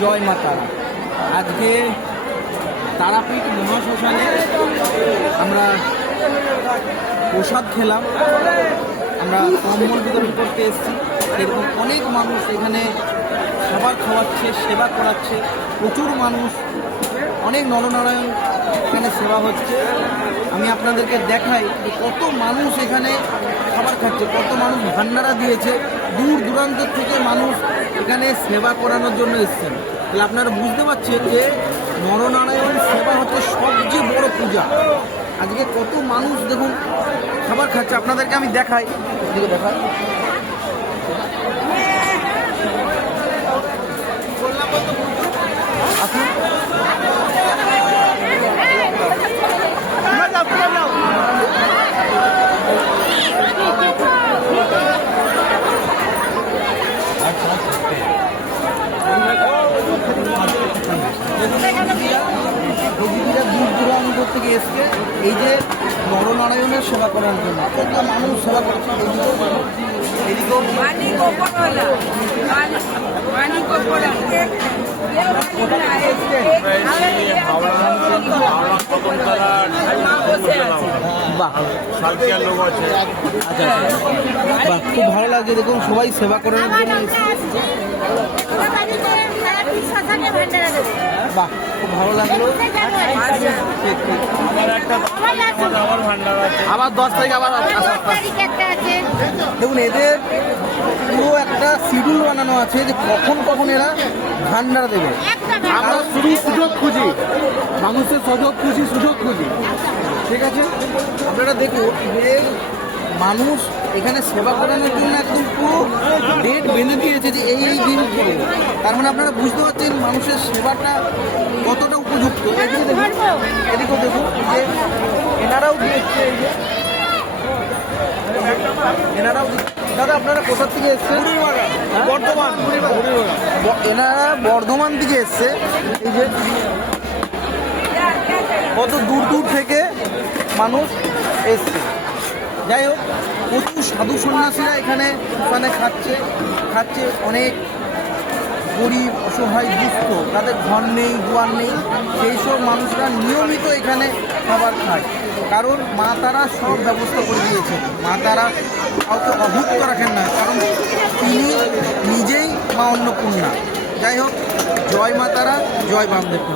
জয় মা তারা। আজকে তারাপীঠ মহাশ্মশানে আমরা প্রসাদ খেলাম, আমরা কম্বল বিতরণ করতে এসেছি। এরকম অনেক মানুষ এখানে খাবার খাওয়াচ্ছে, সেবা করাচ্ছে, প্রচুর মানুষ, অনেক নরনারায়ণ এখানে সেবা হচ্ছে। আমি আপনাদেরকে দেখাই যে কত মানুষ এখানে খাবার খাচ্ছে, কত মানুষ ভান্ডারা দিয়েছে, দূর দূরান্ত থেকে মানুষ এখানে সেবা করানোর জন্য এসছেন। তাহলে আপনারা বুঝতে পারছেন যে নরনারায়ণ সেবা হচ্ছে সবচেয়ে বড় পূজা। আজকে কত মানুষ দেখুন খাবার খাচ্ছে, আপনাদেরকে আমি দেখাই, দেখাই আসুন। রোগীরা দূর দূরান্ত থেকে এসছে এই যে নরনারায়ণের সেবা করার জন্য। কত মানুষ সেবা করছে, খুব ভালো লাগছে। দেখুন সবাই সেবা করানোর জন্য বাহ, খুব ভালো লাগলো। আবার 10 তারিখ আবার দেখুন এদের পুরো একটা শিডিউল বানানো আছে যে কখন কখন এরা ভান্ডারা দেবে। আমরা শুধু সুযোগ খুঁজি, মানুষের সুযোগ খুঁজি, ঠিক আছে। আপনারা দেখুন যে মানুষ এখানে সেবা করানোর জন্য একদম পুরো ডেট বেঁধে দিয়েছে যে এই দিন করবো। তার মানে আপনারা বুঝতে পারছেন মানুষের সেবাটা কতটা উপযুক্ত। এদিকেও দেখুন যে এনারাও দিয়েছে, এই যে এনারাও। দাদা আপনারা কোথার থেকে এসছেন? বর্ধমান। এনারা বর্ধমান থেকে এসছে। এই যে কত দূর দূর থেকে মানুষ এসছে। যাই হোক, প্রচুর সাধু সন্ন্যাসীরা এখানে খাচ্ছে। অনেক গরিব, অসহায়, দুস্থ, তাদের ঘর নেই, দুয়ার নেই, সেই সব মানুষরা নিয়মিত এখানে খাবার খায়। কারণ মা তারা সব ব্যবস্থা করে দিয়েছে। মা তারা কাউকে অভুক্ত রাখেন না, কারণ তিনি নিজেই মা অন্নপূর্ণা। যাই হোক, জয় মা তারা, জয় বামদেব।